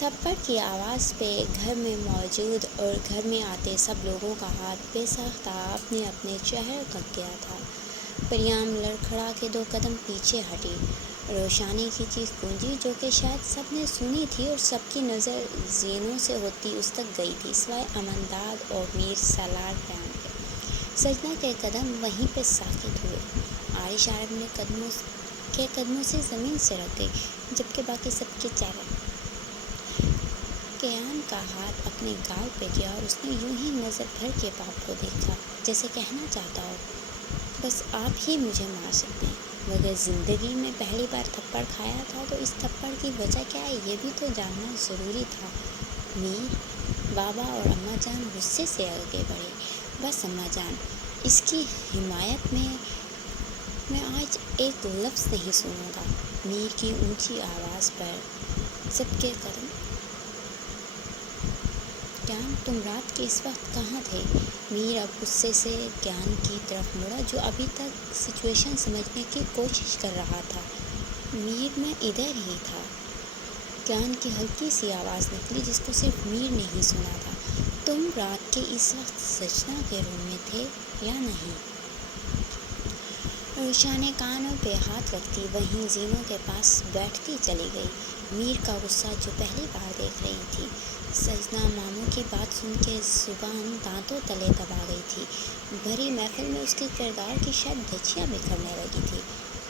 تھپڑ کی آواز پہ گھر میں موجود اور گھر میں آتے سب لوگوں کا ہاتھ بے ساختہ اپنے اپنے چہروں تک گیا تھا۔ پریام لڑکھڑا کے 2 قدم پیچھے ہٹی۔ روشانی کی چیخ گونجی جو کہ شاید سب نے سنی تھی اور سب کی نظر زینوں سے ہوتی اس تک گئی تھی سوائے امن داد اور میر سالار قیام کے۔ سجنا کے قدم وہیں پہ ساکت ہوئے۔ عارش عرب نے قدموں سے زمین سے رک گئی جبکہ باقی سب کے چہرے۔ قیام کا ہاتھ اپنے گال پہ گیا اور اس نے یوں ہی نظر بھر کے باپ کو دیکھا جیسے کہنا چاہتا ہو بس آپ ہی مجھے مار سکتے ہیں، مگر زندگی میں پہلی بار تھپڑ کھایا تھا تو اس تھپڑ کی وجہ کیا ہے یہ بھی تو جاننا ضروری تھا۔ میر، بابا اور اماں جان غصے سے آگے بڑھے۔ بس اماں جان، اس کی حمایت میں آج ایک لفظ نہیں سنوں گا۔ میر کی اونچی آواز پر سب کے قدم۔ قیام، تم رات کے اس وقت کہاں تھے؟ میر اب غصے سے قیام کی طرف مڑا جو ابھی تک سچویشن سمجھنے کی کوشش کر رہا تھا۔ میر، میں ادھر ہی تھا۔ قیام کی ہلکی سی آواز نکلی جس کو صرف میر نے ہی سنا تھا۔ تم رات کے اس وقت سجنا کے روم میں تھے یا نہیں؟ روشا نے کانوں پہ ہاتھ رکھتی وہیں زینوں کے پاس بیٹھتی چلی گئی۔ میر کا غصہ جو پہلی بار دیکھ رہی تھی۔ سجنا ماموں کی بات سن کے زبان دانتوں تلے دبا گئی تھی۔ بھری محفل میں اس کے کردار کی شاید دھجیاں بکھرنے لگی تھی۔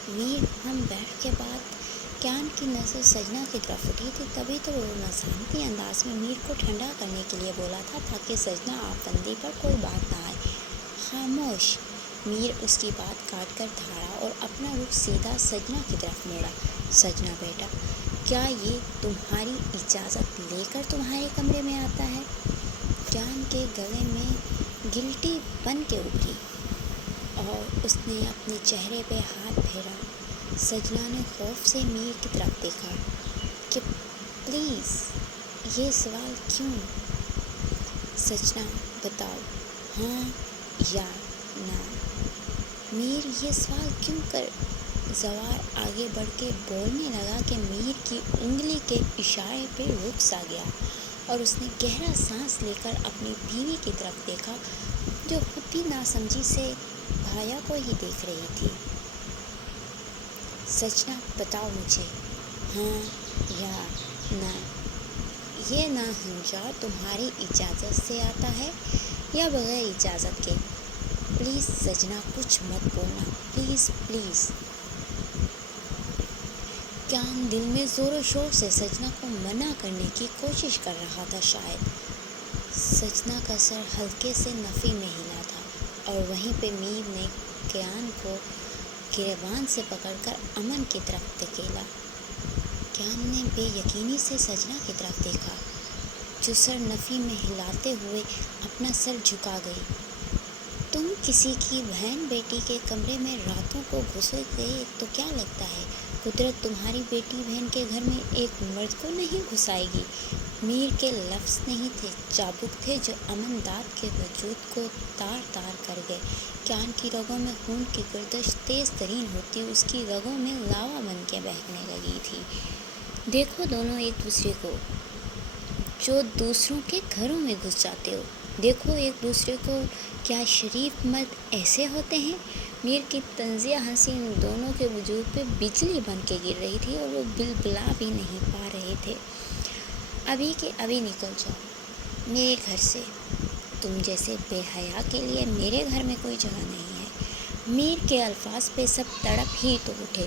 میر، ہم بیٹھ کے بات۔ قیام کی نظر سجنا کی طرف اٹھی تھی تبھی تو وہ مزاحمتی انداز میں میر کو ٹھنڈا کرنے کے لیے بولا تھا تاکہ سجنا آپ بندی پر کوئی بات نہ آئے۔ خاموش! میر اس کی بات کاٹ کر دھاڑا اور اپنا رخ سیدھا سجنا کی طرف موڑا۔ سجنا بیٹا، کیا یہ تمہاری اجازت لے کر تمہارے کمرے میں آتا ہے؟ قیام کے گلے میں گلٹی بن کے ابھری اور اس نے اپنے چہرے پہ ہاتھ پھیرا۔ سجنا نے خوف سے میر کی طرف دیکھا کہ پلیز یہ سوال کیوں؟ سجنا بتاؤ، ہاں یا نہ؟ میر یہ سوال کیوں کر زوار آگے بڑھ کے بولنے لگا کہ میر کی انگلی کے اشارے پہ رک سا گیا اور اس نے گہرا سانس لے کر اپنی بیوی کی طرف دیکھا جو خود بھی ناسمجھی سے بھایا کو ہی دیکھ رہی تھی۔ سجنا بتاؤ مجھے، ہاں یا نہ؟ یہ ناہنجار تمہاری اجازت سے آتا ہے یا بغیر اجازت کے؟ پلیز سجنا کچھ مت بولنا، پلیز پلیز۔ قیام دل میں زور و شور سے سجنا کو منع کرنے کی کوشش کر رہا تھا شاید۔ سجنا کا سر ہلکے سے نفی میں ہلا تھا اور وہیں پہ میر نے قیام کو گریبان سے پکڑ کر امن کی طرف دھکیلا۔ قیام نے بے یقینی سے سجنا کی طرف دیکھا جو سر نفی میں ہلاتے ہوئے اپنا سر جھکا گئی۔ تم کسی کی بہن بیٹی کے کمرے میں راتوں کو گھسو گے تو کیا لگتا ہے قدرت تمہاری بیٹی بہن کے گھر میں ایک مرد کو نہیں گھسائے گی؟ میر کے لفظ نہیں تھے، چابک تھے جو امن داد کے وجود کو تار تار کر گئے۔ قیام کی رگوں میں خون کی گردش تیز ترین ہوتی اس کی رگوں میں لاوا بن کے بہنے لگی تھی۔ دیکھو دونوں ایک دوسرے کو جو دوسروں کے گھروں میں گھس جاتے ہو، دیکھو ایک دوسرے کو، کیا شریف مرد ایسے ہوتے ہیں؟ میر کی طنزیہ ہنسی ان دونوں کے وجود پہ بجلی بن کے گر رہی تھی اور وہ بلبلا بھی نہیں پا رہے تھے۔ ابھی کے ابھی نکل جاؤ میرے گھر سے، تم جیسے بے حیا کے لیے میرے گھر میں کوئی جگہ نہیں ہے۔ میر کے الفاظ پہ سب تڑپ ہی تو اٹھے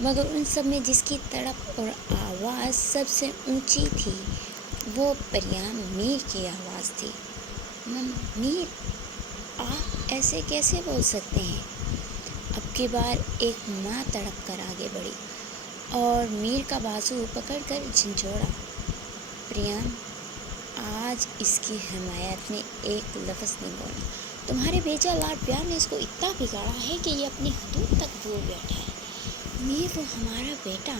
مگر ان سب میں جس کی تڑپ اور آواز سب سے اونچی تھی وہ پریام میر کی آواز تھی۔ میر، آپ ایسے کیسے بول سکتے ہیں؟ اب کی بار ایک ماں تڑپ کر آگے بڑھی اور میر کا بازو پکڑ کر جھنجھوڑا۔ پریام، آج اس کی حمایت میں ایک لفظ نہیں بولنا۔ تمہارے بیجا لاڈ پیار نے اس کو اتنا بگاڑا ہے کہ یہ اپنی حدود تک بھول بیٹھا ہے۔ میر، وہ ہمارا بیٹا۔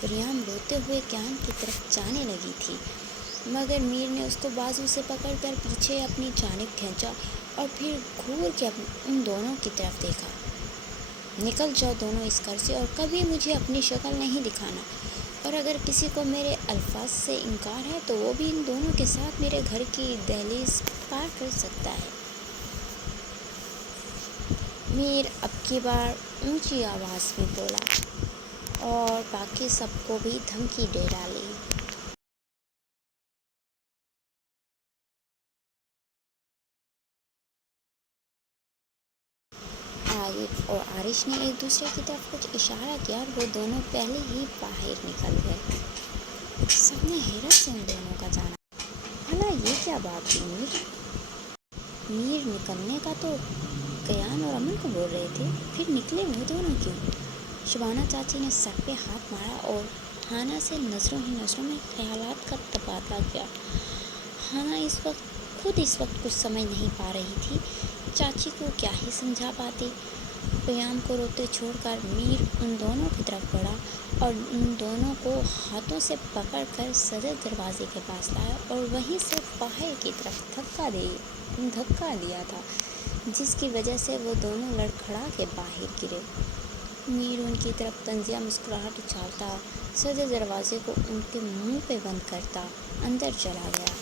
پریام روتے ہوئے قیام کی طرف جانے لگی تھی مگر میر نے اس کو بازو سے پکڑ کر پیچھے اپنی جانب کھینچا اور پھر گھور کے ان دونوں کی طرف دیکھا۔ نکل جاؤ دونوں اس گھر سے اور کبھی مجھے اپنی شکل نہیں دکھانا۔ اور اگر کسی کو میرے الفاظ سے انکار ہے تو وہ بھی ان دونوں کے ساتھ میرے گھر کی دہلیز پار کر سکتا ہے۔ میر اب کی بار اونچی آواز میں بولا اور باقی سب کو بھی دھمکی دے ڈالی۔ عارف اور عارش نے ایک دوسرے کی طرف کچھ اشارہ کیا اور وہ دونوں پہلے ہی باہر نکل گئے۔ سب نے حیرت سے ان دونوں کا جانا، بھلا یہ کیا بات تھی میر؟ میر نکلنے کا تو کیان اور امن کو بول رہے تھے، پھر نکلے وہ دونوں کیوں؟ شبانہ چاچی نے سر پہ ہاتھ مارا اور ہانا سے نظروں ہی نظروں میں خیالات کا تبادلہ کیا۔ ہانا خود اس وقت کچھ سمجھ نہیں پا رہی تھی، چاچی کو کیا ہی سمجھا پاتی۔ پیام کو روتے چھوڑ کر میر ان دونوں کی طرف بڑھا اور ان دونوں کو ہاتھوں سے پکڑ کر صدر دروازے کے پاس لایا اور وہیں سے باہر کی طرف دھکا دیا تھا، جس کی وجہ سے وہ دونوں لڑکھڑا کے باہر گرے۔ میر ان کی طرف طنزیہ مسکراہٹ اچھالتا صدر دروازے کو ان کے منہ پہ بند کرتا اندر چلا گیا۔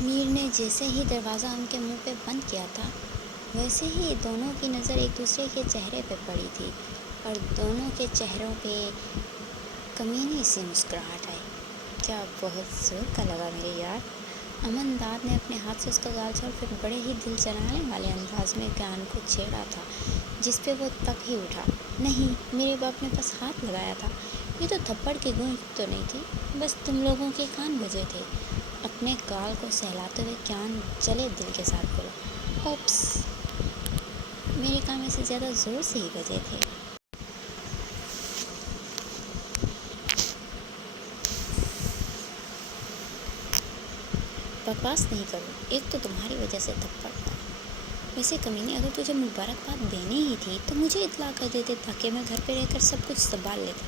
میر نے جیسے ہی دروازہ ان کے منہ پہ بند کیا تھا، ویسے ہی دونوں کی نظر ایک دوسرے کے چہرے پہ پڑی تھی اور دونوں کے چہروں پہ کمینی سی مسکراہٹ آئی۔ کیا بہت زور کا لگا میرے یار؟ امن داد نے اپنے ہاتھ سے اس کا گال چھوڑ پھر بڑے ہی دل چلانے والے انداز میں کیان کو چھیڑا تھا، جس پہ وہ تب ہی اٹھا۔ نہیں، میرے باپ نے بس ہاتھ لگایا تھا، یہ تو تھپڑ کی گونج تو نہیں تھی، بس تم لوگوں کے کان بجے تھے۔ اپنے گال کو سہلاتے ہوئے کیان جلے دل کے ساتھ بولا۔ اوپس، میرے کان میں سے زیادہ زور سے ہی بجے تھے۔ بکواس نہیں کرو، ایک تو تمہاری وجہ سے تھپڑ تھا۔ ویسے کمینے، اگر تجھے مبارکباد دینی ہی تھی تو مجھے اطلاع کر دیتے تاکہ میں گھر پہ رہ کر سب کچھ سنبھال لیتا۔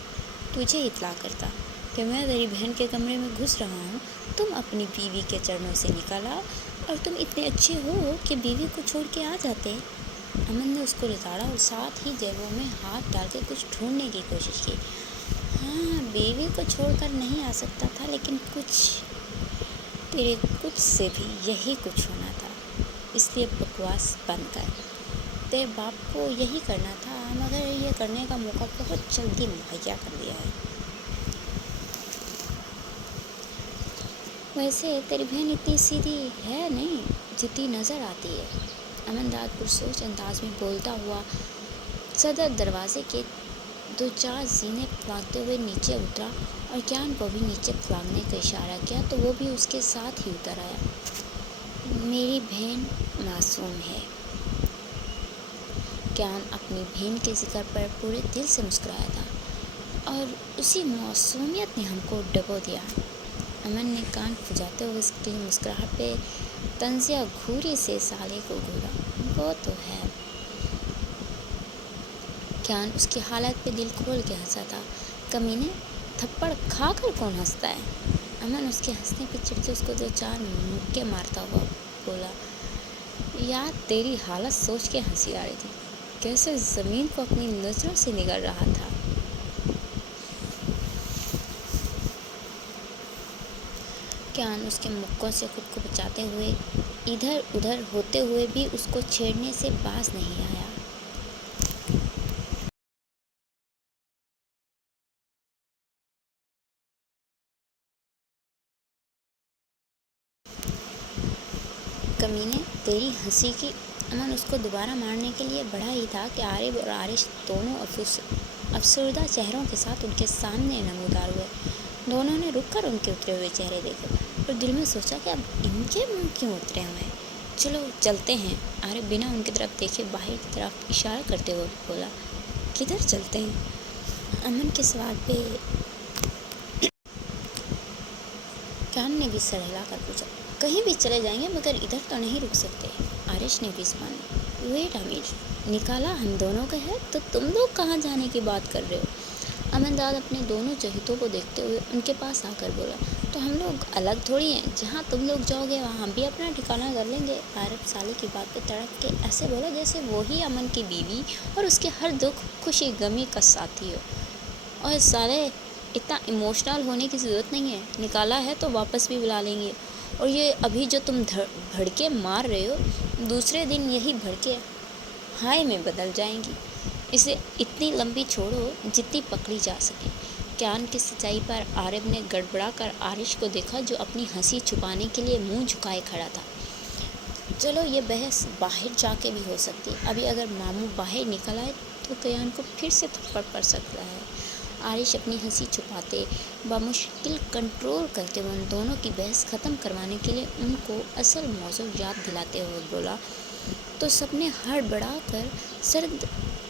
تجھے اطلاع کرتا کہ میں تیری بہن کے کمرے میں گھس رہا ہوں، تم اپنی بیوی کے چرنوں سے نکل آؤ، اور تم اتنے اچھے ہو کہ بیوی کو چھوڑ کے آ جاتے۔ امن نے اس کو لتاڑا اور ساتھ ہی جیبوں میں ہاتھ ڈال کے کچھ ڈھونڈنے کی کوشش کی۔ ہاں، بیوی کو چھوڑ کر نہیں آ سکتا تھا، لیکن تیرے کچھ سے بھی یہی کچھ ہونا تھا، اس لیے بکواس بند کر۔ تیرے باپ کو یہی کرنا تھا، مگر یہ کرنے کا موقع بہت جلدی مہیا کر دیا ہے۔ ویسے تیری بہن اتنی سیدھی ہے نہیں جتنی نظر آتی ہے۔ امن داد پرسوچ انداز میں بولتا ہوا صدر دروازے کے دو چار زینے پھلانگتے ہوئے نیچے اترا اور کیان کو بھی نیچے پھلانگنے کا اشارہ کیا تو وہ بھی اس کے ساتھ ہی اتر آیا۔ میری بہن معصوم ہے۔ کیان اپنی بہن کے ذکر پر پورے دل سے مسکرایا تھا اور اسی معصومیت نے ہم کو ڈبو دیا۔ امن نے کان کھجاتے ہوئے اس کی مسکراہٹ پہ طنزیہ گھوری سے سالے کو گھورا۔ وہ تو ہے۔ کیان اس کی حالت پہ دل کھول کے ہنسا تھا۔ کمینے، تھپڑ کھا کر کون ہنستا ہے؟ امن اس کے ہنسنے پہ چڑھ کے اس کو دو چار مکے مارتا ہوا بولا۔ یار، تیری حالت سوچ کے ہنسی آ رہی تھی، کیسے زمین کو اپنی نظروں سے نگل رہا تھا۔ کیان اس کے مکوں سے خود کو بچاتے ہوئے ادھر ادھر ہوتے ہوئے بھی اس کو چھیڑنے سے باز نہیں آیا۔ کمینے، تیری ہنسی کی۔ امن اس کو دوبارہ مارنے کے لیے بڑھا ہی تھا کہ عارف اور عارش دونوں افسردہ چہروں کے ساتھ ان کے سامنے نمودار ہوئے۔ دونوں نے رک کر ان کے اترے ہوئے چہرے دیکھے اور دل میں سوچا کہ اب ان کے منہ کیوں اترے ہوئے ہیں۔ چلو چلتے ہیں، عارف بنا ان کی طرف دیکھے باہر کی طرف اشارہ کرتے ہوئے بولا۔ کدھر چلتے ہیں؟ امن کے سوال پہ کیان نے بھی سر ہلا کر پوچھا۔ کہیں بھی چلے جائیں گے، مگر ادھر تو نہیں رک سکتے۔ عارش نے بھی زبان ویٹ امیر، نکالا ہم دونوں کا ہے تو تم لوگ کہاں جانے کی بات کر رہے ہو؟ امن داد اپنے دونوں چہتوں کو دیکھتے ہوئے ان کے پاس آ کر بولا۔ تو ہم لوگ الگ تھوڑی ہیں، جہاں تم لوگ جاؤ گے وہاں ہم بھی اپنا ٹھکانہ کر لیں گے۔ عارف سالے کی بات پہ تڑپ کے ایسے بولا جیسے وہی امن کی بیوی اور اس کے ہر دکھ خوشی غمی کا ساتھی ہو۔ اور سالے، اتنا ایموشنل ہونے کی ضرورت نہیں ہے، نکالا ہے تو واپس بھی بلا لیں گے۔ اور یہ ابھی جو تم بھڑکے مار رہے ہو، دوسرے دن یہی بھڑکے ہائے میں بدل جائیں گی۔ اسے اتنی لمبی چھوڑو جتنی پکڑی جا سکے۔ کیان کی سچائی پر عارف نے گڑبڑا کر عارش کو دیکھا جو اپنی ہنسی چھپانے کے لیے منہ جھکائے کھڑا تھا۔ چلو یہ بحث باہر جا کے بھی ہو سکتی، ابھی اگر ماموں باہر نکل آئے تو کیان کو پھر سے تھپڑ پڑ سکتا ہے۔ عارش اپنی ہنسی چھپاتے بمشکل کنٹرول کرتے ہوئے ان دونوں کی بحث ختم کروانے کے لیے ان کو اصل موضوع یاد دلاتے ہوئے بولا تو سب نے ہڑبڑا کر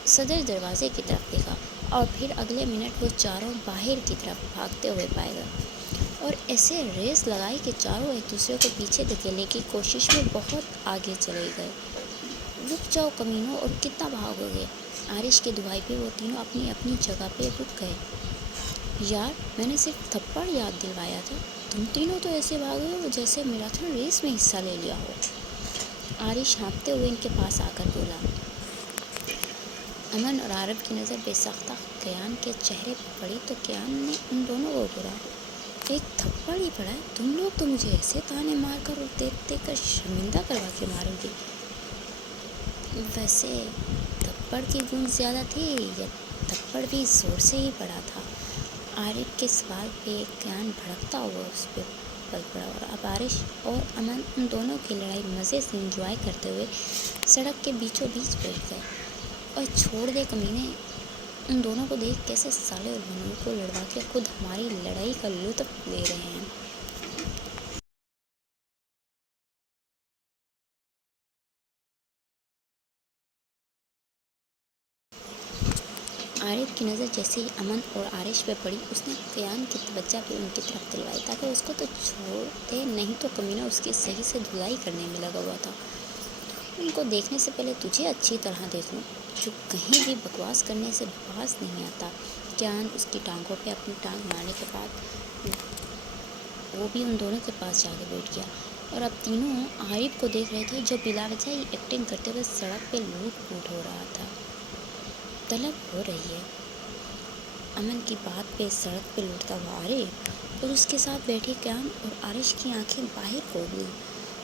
صدر دروازے کی طرف دیکھا اور پھر اگلے منٹ وہ چاروں باہر کی طرف بھاگتے ہوئے پائے گئے اور ایسے ریس لگائی کہ چاروں ایک دوسرے کو پیچھے دھکیلنے کی کوشش میں بہت آگے چلے گئے۔ رک جاؤ کمینوں، اور کتنا بھاگو گے؟ عارش کی دعائی پہ وہ تینوں اپنی اپنی جگہ پہ رک گئے۔ یار، میں نے صرف تھپڑ یاد دلوایا تھا، تم تینوں تو ایسے بھاگے ہو جیسے میراتھن ریس میں حصہ لے لیا ہو۔ عارش ہانپتے ہوئے ان کے پاس آ کر بولا۔ امن اور عارف کی نظر بے ساختہ کیان کے چہرے پہ پڑی تو کیان نے ان دونوں کو بولا، ایک تھپڑ ہی پڑا ہے، تم لوگ تو مجھے ایسے تانے مار کر اور دیکھ دیکھ کر شرمندہ کروا کے مارو گے۔ ویسے تھپڑ کی گونج زیادہ تھی یا تھپڑ بھی زور سے ہی پڑا تھا؟ عارف کے سوال پہ کیان بھڑکتا ہوا اس پہ پل پڑا اور اب عارش اور امن ان دونوں کی لڑائی مزے سے انجوائے کرتے ہوئے سڑک کے بیچوں بیچ بیٹھ گئے۔ اور چھوڑ دے کمینے، ان دونوں کو دیکھ کیسے سالے اور بنو کو لڑوا کے خود ہماری لڑائی کا لطف لے رہے ہیں۔ عارف کی نظر جیسے ہی امن اور عارش پہ پڑی اس نے کیان کی توجہ بھی ان کی طرف دلوائی تاکہ اس کو تو چھوڑ دے، نہیں تو کمینہ اس کی صحیح سے دھلائی کرنے میں لگا ہوا تھا۔ ان کو دیکھنے سے پہلے تجھے اچھی طرح دیکھ لوں، جو کہیں بھی بکواس کرنے سے باز نہیں آتا۔ کیان اس کی ٹانگوں پہ اپنی ٹانگ مارنے کے بعد وہ بھی ان دونوں کے پاس جا کے بیٹھ گیا اور اب تینوں عارف کو دیکھ رہے تھے جو بلا وجہ ہی ایکٹنگ کرتے ہوئے سڑک پہ لوٹ پوٹ ہو رہا تھا۔ طلب ہو رہی ہے۔ امن کی بات پہ سڑک پہ لوٹتا ہوا عارف اور اس کے ساتھ بیٹھے کیان اور عارش کی آنکھیں باہر ہو گئیں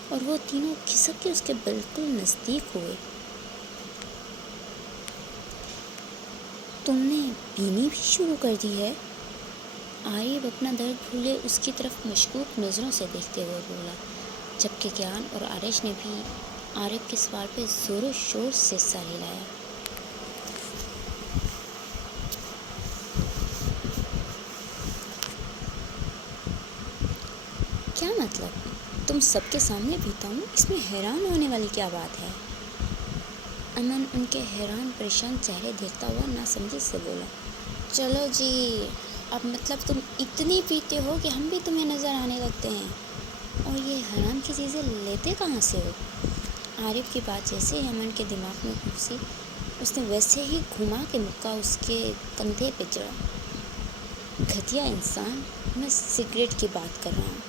اور وہ تینوں کھسک کے اس کے بالکل نزدیک ہوئے۔ تم نے بینی بھی شروع کر دی ہے؟ عارف اپنا درد بھولے اس کی طرف مشکوک نظروں سے دیکھتے ہوئے بولا، جبکہ کیان اور عارش نے بھی عارف کے سوال پہ زور و شور سے سر ہلایا۔ کیا مطلب؟ تم سب کے سامنے پیتا ہوں، اس میں حیران ہونے والی کیا بات ہے؟ امن ان کے حیران پریشان چہرے دیکھتا ہوا ناسمجھی سے بولا، چلو جی، اب مطلب تم اتنی پیتے ہو کہ ہم بھی تمہیں نظر آنے لگتے ہیں، اور یہ حرام کی چیزیں لیتے کہاں سے ہو؟ عارف کی بات جیسے ہی امن کے دماغ میں گھسی اس نے ویسے ہی گھما کے مکہ اس کے کندھے پہ چڑھا۔ گھٹیا انسان، میں سگریٹ کی بات کر رہا ہوں۔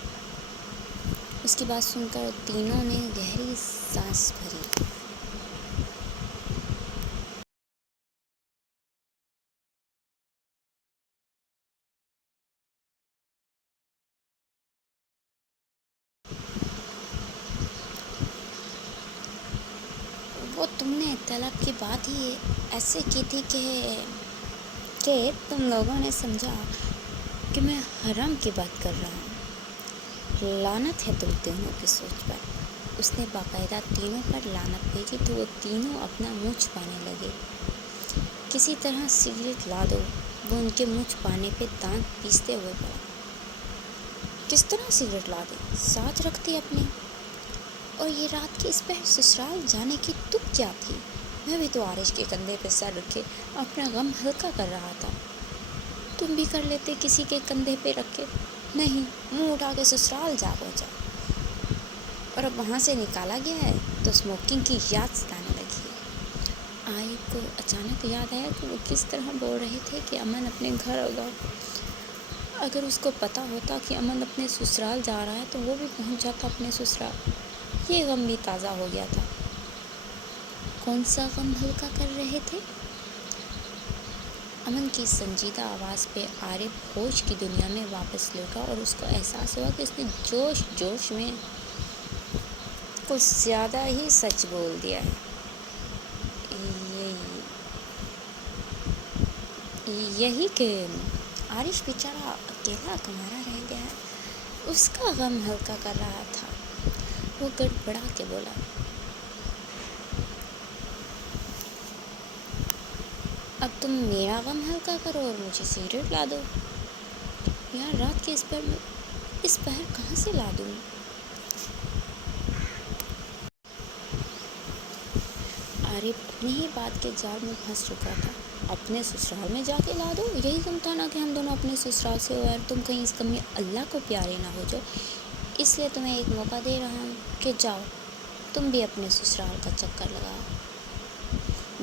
اس کی بات سن کر تینوں نے گہری سانس بھری۔ وہ تم نے طلب کی بات ہی ایسے کی تھی کہ تم لوگوں نے سمجھا کہ میں حرام کی بات کر رہا ہوں۔ لعنت ہے تم تینوں کی سوچ پر۔ اس نے باقاعدہ تینوں پر لعنت بھیجی تو وہ تینوں اپنا منہ چھپانے لگے۔ کسی طرح سگریٹ لا دو، وہ ان کے منہ چھپانے پہ دانت پیستے ہوئے بولا۔ کس طرح سگریٹ لا دے؟ ساتھ رکھتے اپنے، اور یہ رات کی اس پہ سسرال جانے کی تک کیا تھی؟ میں بھی تو عارش کے کندھے پہ سر رکھے اپنا غم ہلکا کر رہا تھا، تم بھی کر لیتے کسی کے کندھے پہ رکھ کے۔ نہیں، منہ اٹھا کے سسرال جا پہنچا، اور اب وہاں سے نکالا گیا ہے تو اسموکنگ کی یاد ستانے لگی ہے۔ عارف کو اچانک یاد آیا کہ وہ کس طرح بول رہے تھے کہ امن اپنے گھر ہوگا۔ اگر اس کو پتہ ہوتا کہ امن اپنے سسرال جا رہا ہے تو وہ بھی پہنچ جاتا اپنے سسرال۔ یہ غم بھی تازہ ہو گیا تھا۔ کون سا غم ہلکا کر رہے تھے؟ امن کی سنجیدہ آواز پہ عارف ہوش کی دنیا میں واپس لوٹا اور اس کو احساس ہوا کہ اس نے جوش میں کچھ زیادہ ہی سچ بول دیا ہے۔ یہی کہ عارف بیچارہ اکیلا کنوارا رہ گیا ہے، اس کا غم ہلکا کر رہا تھا۔ وہ گڑبڑا کے بولا، اب تم میرا غم ہلکا کرو اور مجھے سگریٹ لا دو۔ یار رات کے اس پہر کہاں سے لا دوں؟ عارف اپنی ہی بات کے جال میں پھنس چکا تھا۔ اپنے سسرال میں جا کے لا دو؟ یہی غم تھا نا کہ ہم دونوں اپنے سسرال سے ہو اور تم کہیں اس غم میں اللہ کو پیارے نہ ہو جاؤ، اس لیے تمہیں ایک موقع دے رہا ہوں کہ جاؤ تم بھی اپنے سسرال کا چکر لگاؤ۔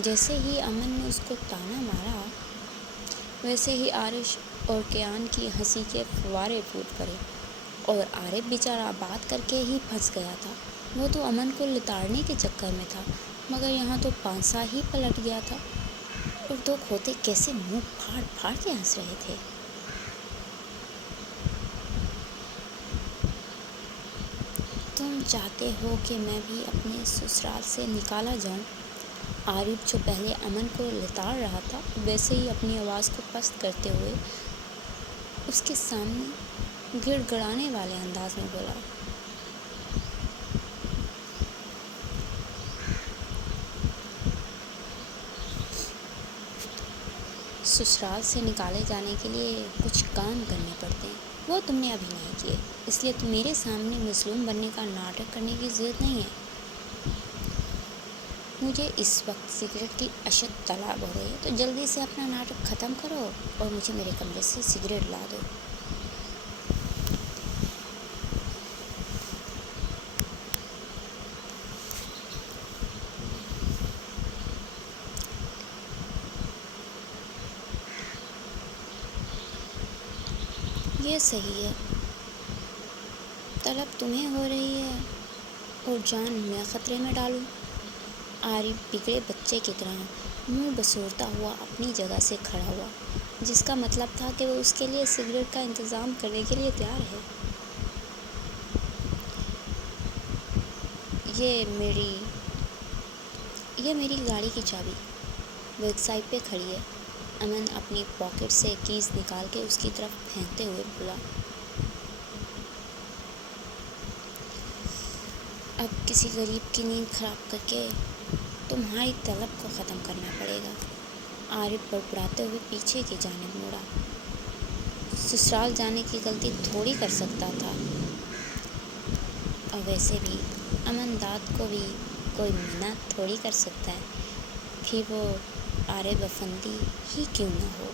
جیسے ہی امن نے اس کو تانا مارا ویسے ہی عارف اور کیان کی ہنسی کے فوارے پھوٹ پڑے اور عارف بیچارہ بات کر کے ہی پھنس گیا تھا۔ وہ تو امن کو لتاڑنے کے چکر میں تھا مگر یہاں تو پانسا ہی پلٹ گیا تھا اور دو کھوتے کیسے منہ پھاڑ پھاڑ کے ہنس رہے تھے۔ تم چاہتے ہو کہ میں بھی اپنے سسرال سے نکالا جاؤں؟ عارف جو پہلے امن کو لتاڑ رہا تھا ویسے ہی اپنی آواز کو پست کرتے ہوئے اس کے سامنے گڑ گڑانے والے انداز میں بولا، سسرال سے نکالے جانے کے لیے کچھ کام کرنے پڑتے ہیں، وہ تم نے ابھی نہیں کیے، اس لیے تم میرے سامنے مظلوم بننے کا ناٹک کرنے کی ضرورت نہیں ہے۔ مجھے اس وقت سگریٹ کی اشد طلب ہو رہی ہے تو جلدی سے اپنا ناٹک ختم کرو اور مجھے میرے کمرے سے سگریٹ لا دو۔ یہ صحیح ہے، طلب تمہیں ہو رہی ہے اور جان میں خطرے میں ڈالوں؟ عارف بگڑے بچے کی طرح منہ بسورتا ہوا اپنی جگہ سے کھڑا ہوا، جس کا مطلب تھا کہ وہ اس کے لیے سگریٹ کا انتظام کرنے کے لیے تیار ہے۔ یہ میری گاڑی کی چابی بیک سائڈ پہ کھڑی ہے۔ امن اپنی پاکٹ سے کیز نکال کے اس کی طرف پھینکتے ہوئے بولا، اب کسی غریب کی نیند خراب کر کے تمہاری طلب کو ختم کرنا پڑے گا۔ عارف بڑبڑاتے ہوئے پیچھے کی جانب مڑا۔ سسرال جانے کی غلطی تھوڑی کر سکتا تھا، اور ویسے بھی امن داد کو بھی کوئی منع تھوڑی کر سکتا ہے، پھر وہ عارف افندی ہی کیوں نہ ہو۔